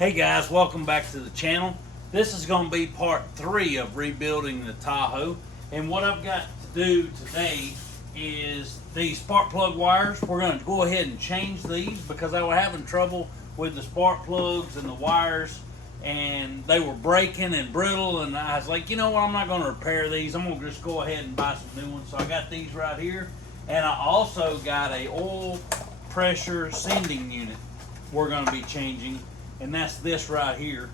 Hey guys, welcome back to the channel. This is going to be part 3 of rebuilding the Tahoe. And what I've got to do today is these spark plug wires. We're going to go ahead and change these because I was having trouble with the spark plugs and the wires, and they were breaking and brittle, and I was like, you know what, I'm not going to repair these. I'm going to just go ahead and buy some new ones. So I got these right here, and I also got a oil pressure sending unit we're going to be changing, and that's this right here.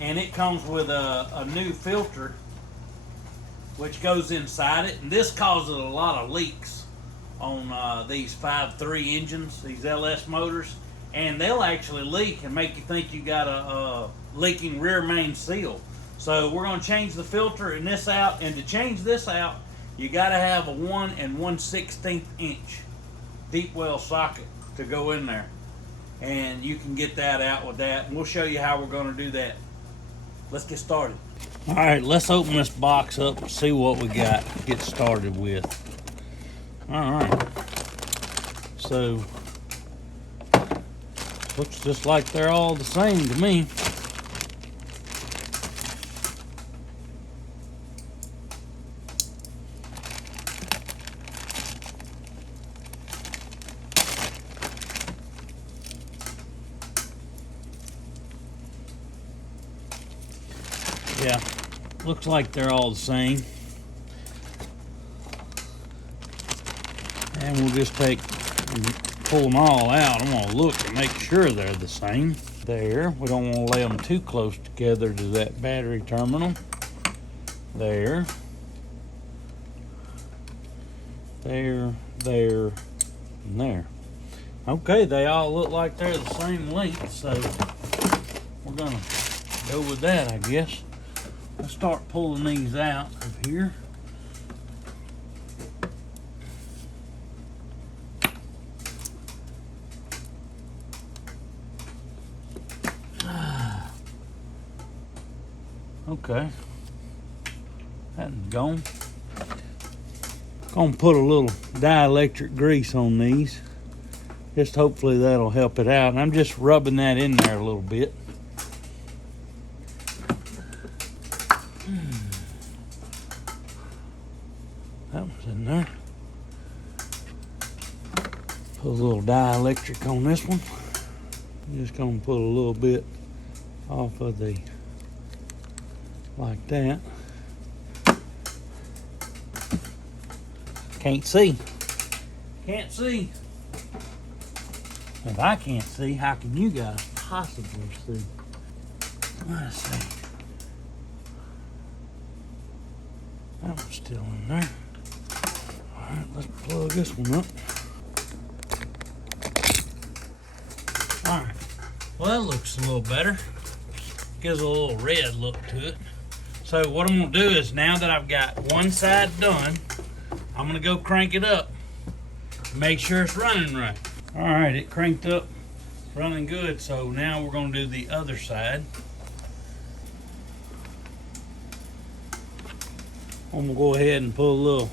And it comes with a new filter which goes inside it, and this causes a lot of leaks on these 5.3 engines, these LS motors, and they'll actually leak and make you think you got a leaking rear main seal. So we're going to change the filter and this out, and to change this out you got to have a 1 1/16 inch deep well socket to go in there, and you can get that out with that, and we'll show you how we're going to do that. Let's get started. All right, let's open this box up and see what we got to get started with. All right, so looks just like they're all the same to me. Yeah, looks like they're all the same. And we'll just pull them all out. I'm gonna look to make sure they're the same. There, we don't want to lay them too close together to that battery terminal. There. There, there, and there. Okay, they all look like they're the same length, so we're gonna go with that, I guess. Let's start pulling these out of here. Okay, that's gone. Gonna put a little dielectric grease on these. Just hopefully that'll help it out. And I'm just rubbing that in there a little bit. That was in there. Put a little dielectric on this one. I'm just gonna put a little bit off of the, like that. Can't see. Can't see. If I can't see, how can you guys possibly see? Let's see. That one's still in there. All right, let's plug this one up. All right. Well, that looks a little better. Gives a little red look to it. So what I'm gonna do is, now that I've got one side done, I'm gonna go crank it up. Make sure it's running right. All right, it cranked up, running good. So now we're gonna do the other side. I'm gonna go ahead and put a little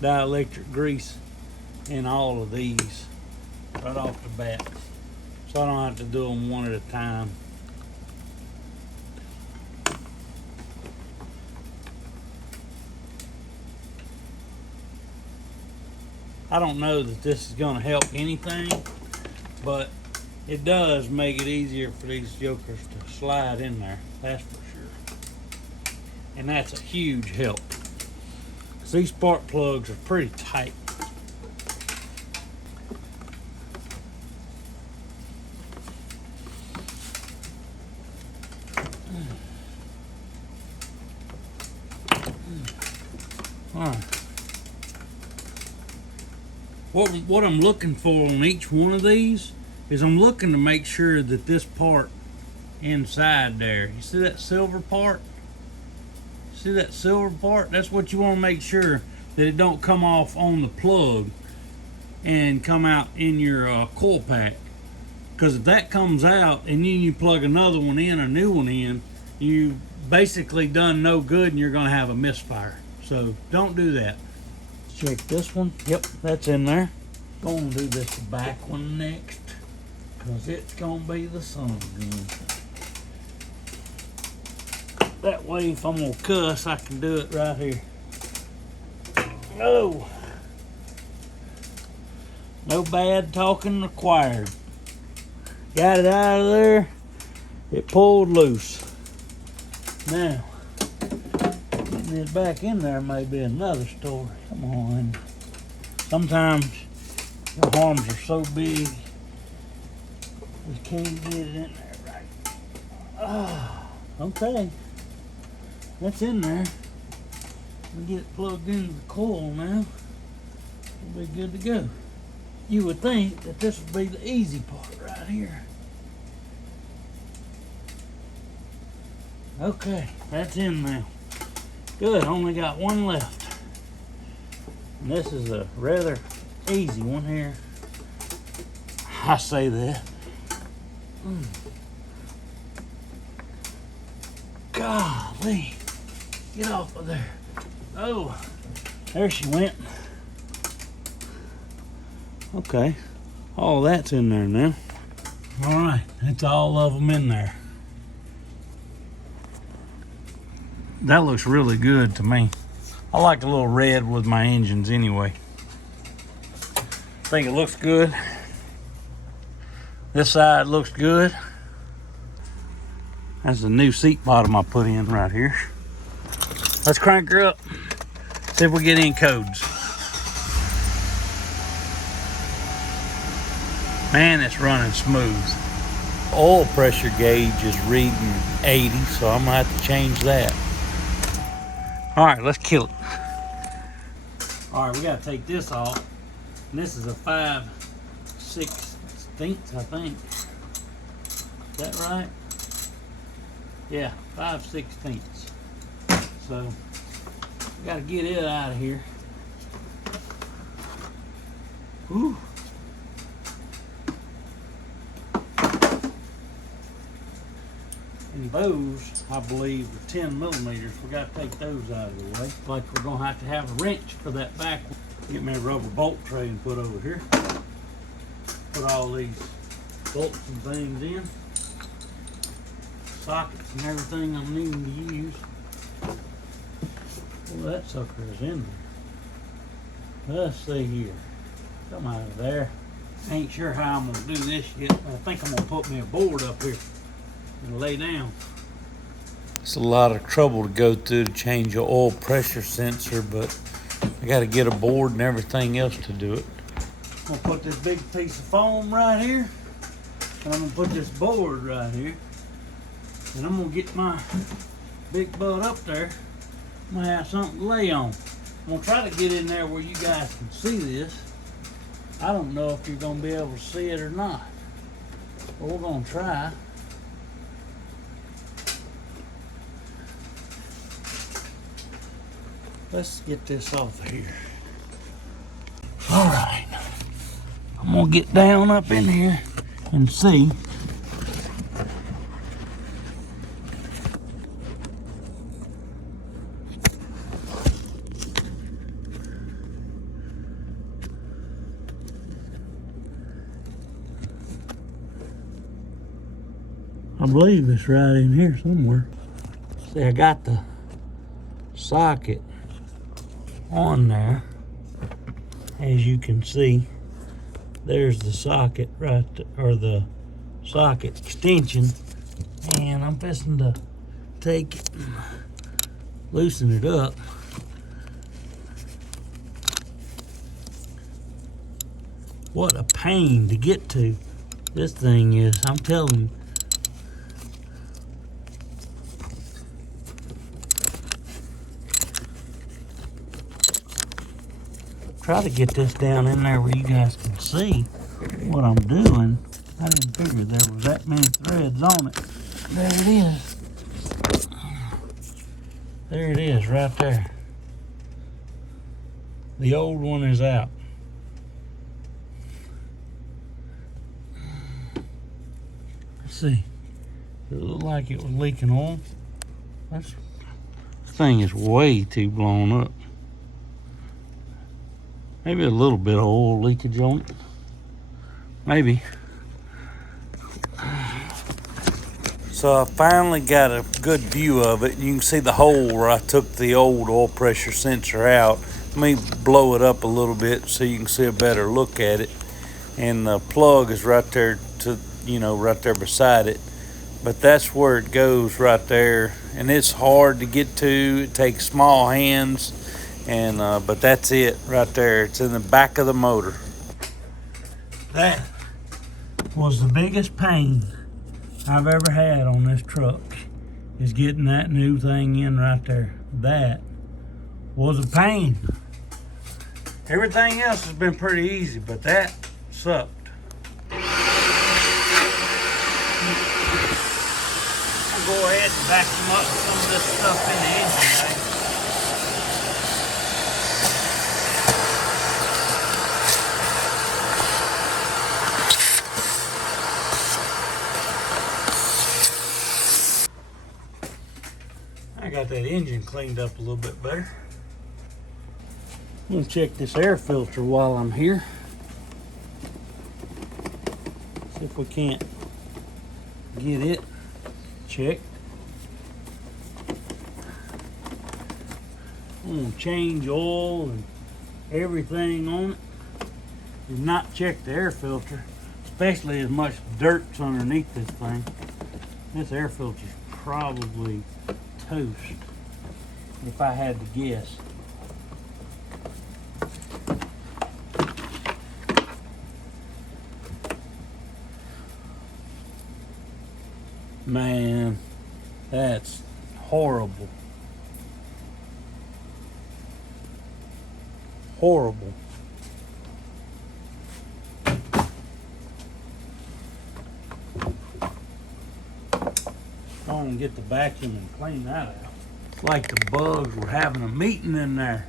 dielectric grease in all of these right off the bat, so I don't have to do them one at a time. I don't know that this is gonna help anything, but it does make it easier for these jokers to slide in there, that's for sure. And that's a huge help, because these spark plugs are pretty tight. All right. What I'm looking for on each one of these is I'm looking to make sure that this part inside there, you see that silver part? See that silver part? That's what you want to make sure, that it don't come off on the plug and come out in your coil pack. Because if that comes out and then you plug another one in, a new one in, you basically done no good and you're going to have a misfire. So don't do that. Check this one. Yep, that's in there. Going to do this back one next. because it's gonna be the sun gun. That way, if I'm gonna cuss, I can do it right here. No. No bad talking required. Got it out of there. It pulled loose. Now, getting it back in there may be another story. Come on. Sometimes your arms are so big, we can't get it in there right. Oh, okay. That's in there. We get it plugged into the coil now. We'll be good to go. You would think that this would be the easy part right here. Okay, that's in now. Good, only got one left. And this is a rather easy one here. I say that. Golly, get off of there. Oh, there she went. Okay, all that's in there now. All right, that's all of them in there. That looks really good to me. I like the little red with my engines anyway. I think it looks good. This side looks good. That's the new seat bottom I put in right here. Let's crank her up. See if we get any codes. Man, it's running smooth. Oil pressure gauge is reading 80, so I'm gonna have to change that. All right, let's kill it. All right, we gotta take this off. And this is a 5/16, I think. Is that right? Yeah, 5/16. So, we gotta get it out of here. Whew. And those, I believe, are 10 millimeters. We got to take those out of the way. Like we're going to have a wrench for that back one. Get me a rubber bolt tray and put over here. Put all these bolts and things in. Sockets and everything I'm needing to use. Well, that sucker is in there. Let's see here. Come out of there. Ain't sure how I'm going to do this yet. I think I'm going to put me a board up here and lay down. It's a lot of trouble to go through to change your oil pressure sensor, but I got to get a board and everything else to do it. I'm going to put this big piece of foam right here, and I'm going to put this board right here, and I'm going to get my big butt up there. I'm going to have something to lay on. I'm going to try to get in there where you guys can see this. I don't know if you're going to be able to see it or not, but we're going to try. Let's get this off of here. All right, I'm gonna get down up in here and see. I believe it's right in here somewhere. See, I got the socket on there. As you can see, there's the socket right there, or the socket extension, and I'm fixing to take it and loosen it up. What a pain to get to this thing is, I'm telling you. Try to get this down in there where you guys can see what I'm doing. I didn't figure there was that many threads on it. There it is. There it is, right there. The old one is out. Let's see. It looked like it was leaking oil. This thing is way too blown up. Maybe a little bit of oil leakage on it. Maybe. So I finally got a good view of it. You can see the hole where I took the old oil pressure sensor out. Let me blow it up a little bit so you can see a better look at it. And the plug is right there right there beside it. But that's where it goes right there. And it's hard to get to. It takes small hands. And but that's it right there. It's in the back of the motor. That was the biggest pain I've ever had on this truck, is getting that new thing in right there. That was a pain. Everything else has been pretty easy, but that sucked. I'll go ahead and vacuum up some of this stuff in the engine bay. I got that engine cleaned up a little bit better. I'm gonna check this air filter while I'm here. See if we can't get it checked. I'm gonna change oil and everything on it. And not check the air filter, especially as much dirt's underneath this thing. This air filter's probably toast, if I had to guess. Man, that's horrible. Horrible. I'm gonna get the vacuum and clean that out. It's like the bugs were having a meeting in there.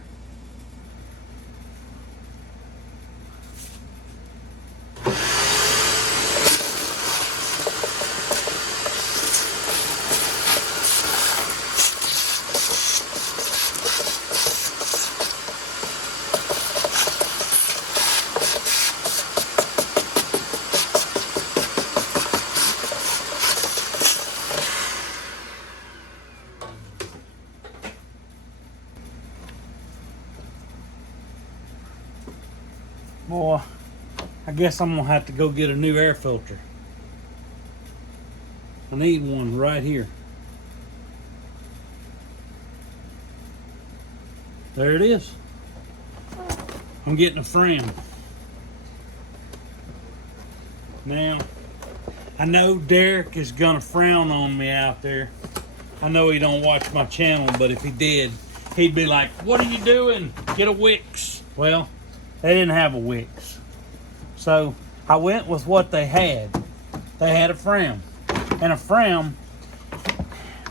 Boy, I guess I'm gonna have to go get a new air filter. I need one right here. There it is. I'm getting a frame. Now, I know Derek is gonna frown on me out there. I know he don't watch my channel, but if he did, he'd be like, "What are you doing? Get a Wix." Well, they didn't have a Wix. So I went with what they had. They had a Fram. And a Fram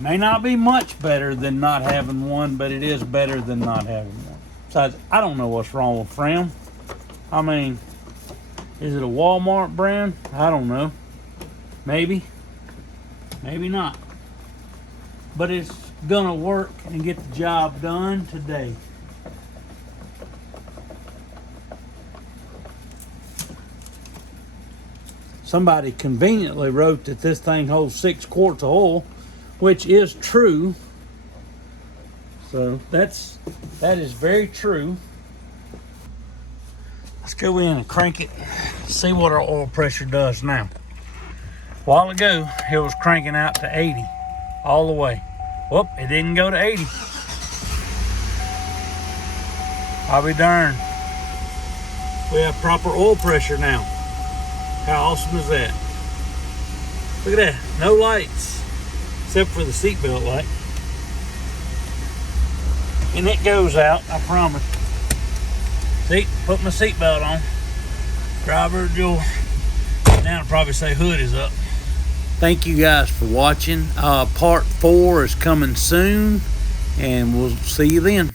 may not be much better than not having one, but it is better than not having one. Besides, I don't know what's wrong with Fram. I mean, is it a Walmart brand? I don't know. Maybe. Maybe not. But it's gonna work and get the job done today. Somebody conveniently wrote that this thing holds 6 quarts of oil, which is true. So that is very true. Let's go in and crank it, see what our oil pressure does now. A while ago, it was cranking out to 80 all the way. Whoop, it didn't go to 80. I'll be darned. We have proper oil pressure now. How awesome is that? Look at that, no lights, except for the seatbelt light. And it goes out, I promise. See, put my seatbelt on. Driver Joe. Now it'll probably say hood is up. Thank you guys for watching. Part 4 is coming soon, and we'll see you then.